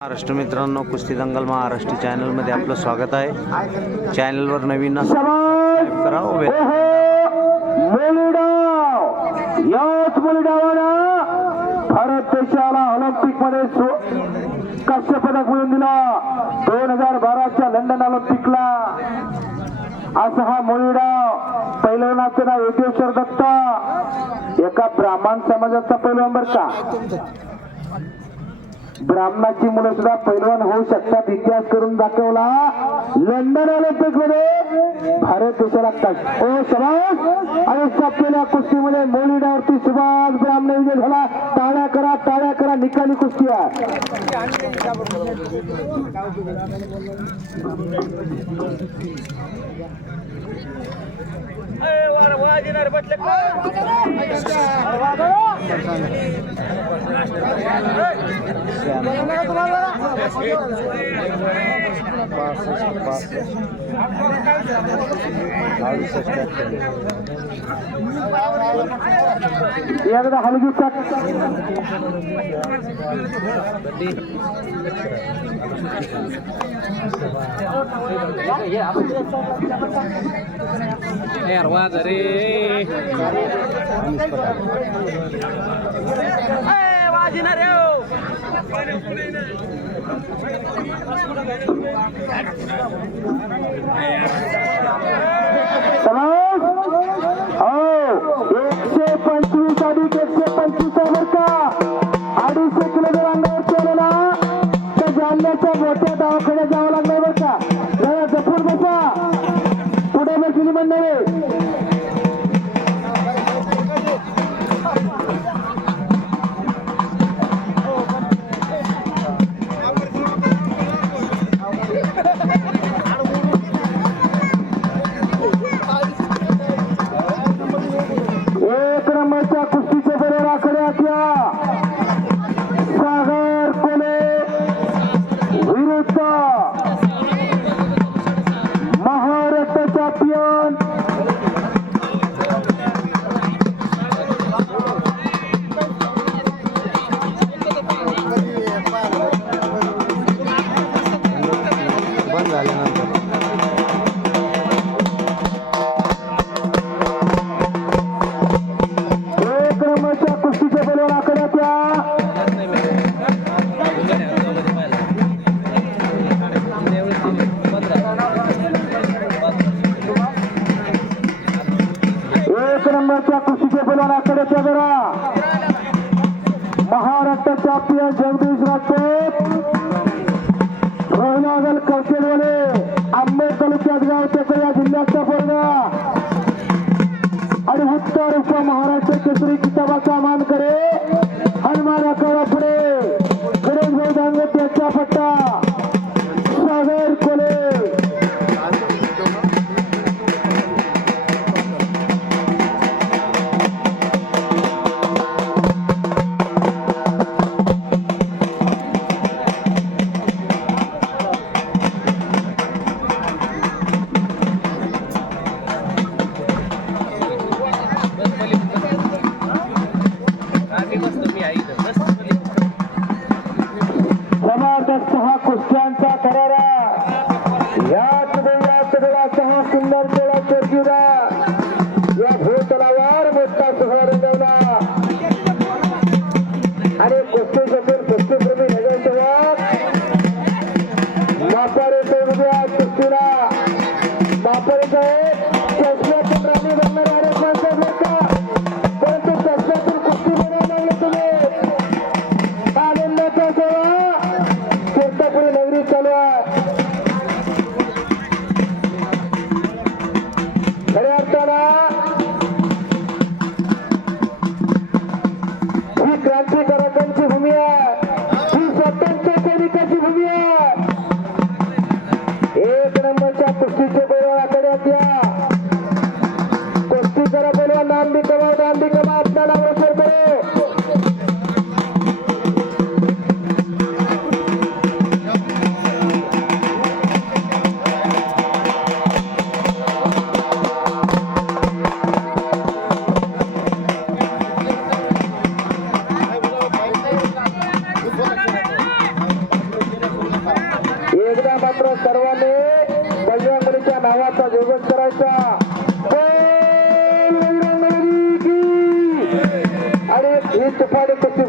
महाराष्ट्र मित्रांनो, कुस्ती दंगल महाराष्ट्र चॅनलमध्ये आपलं स्वागत आहे. चॅनलवर नवीन असाल सबस्क्राइब करा. याच मुलडावानं भारत देशाला ऑलिम्पिक मध्ये कांस्य पदक मिळवून दिला. 2012च्या लंडन ऑलिम्पिकला असा हा मुलडाव पैलवानाचं नाव योगेश्वर दत्ता, एका ब्राह्मण समाजाचा पैलवान बर का. ब्राह्मणाची मुलं सुद्धा पैलवान होऊ शकतात, इतिहास करून दाखवला. लंडन ऑलिम्पिक मध्ये भारत देशाला ओ शबास. आणि सपलेल्या कुस्तीमध्ये मोलीडावरती सुभाष ब्राह्मण विजय झाला. टाळ्या करा, टाळ्या करा. निकाली कुस्ती आहे. एकदा हलगी मोठ्या दवाखान्यात जावं लागणार बरं का. जरा जपून बसा, पुढे बसली मंडळी. एक नंबरच्या कुस्तीचे बरे राखडे असल्या सागर कोले विरुद्ध महाराष्ट्र चॅम्पियन बंद झाल्यानंतर एक नंबरच्या कुस्तीचे बरे राखडे असल्या नंबरच्या कुस्तीचे पैलवानाकडे जरा महाराष्ट्र चॅम्पियन जगदीश राठोड, रोहनागल कौशलवाले, आंबेड तालुक्यात गाव त्याचा या जिल्ह्याचा पोरगा आणि उत्तर उप महाराष्ट्र केसरी किताबाचा मान करे हनुमान आकारा पुढे गणेश भाऊ दांगत याचा पट्टा सागर कोले. जबरदस्त हा कुस्त्यांचा करारा. याच डोळ्यात हा सुंदर डोळा चर्चिला या भूतलावर मोठा सोहळा रंगवला. आणि कुस्ती शकेल कुस्तीप्रेमी नगरसेवक मापारे उद्या कुस्तीला मापारे चष्म्यातून राणी बनणारे अनेक माणसं का, परंतु चष्म्यातून कुस्ती बनवायला लागले तुम्ही. आनंदाचा सोहळा तीर्थपुरी नगरी चालू आहे. खऱ्या अर्थाला ही क्रांतिकारकांची भूमी आहे, ही स्वातंत्र्य सैनिकांची भूमी आहे. एक नंबरच्या मात्र सर्वांनी बजरंगबलीच्या नावाचा जयघोष करायचा आणि ही तुफानी कुस्ती